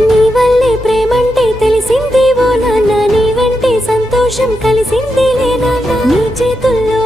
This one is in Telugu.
నీ వల్లే ప్రేమంటే తెలిసింది ఓ నాన్న, నీ వెంటే సంతోషం కలిసింది లే నాన్న. నీ చేతుల్లో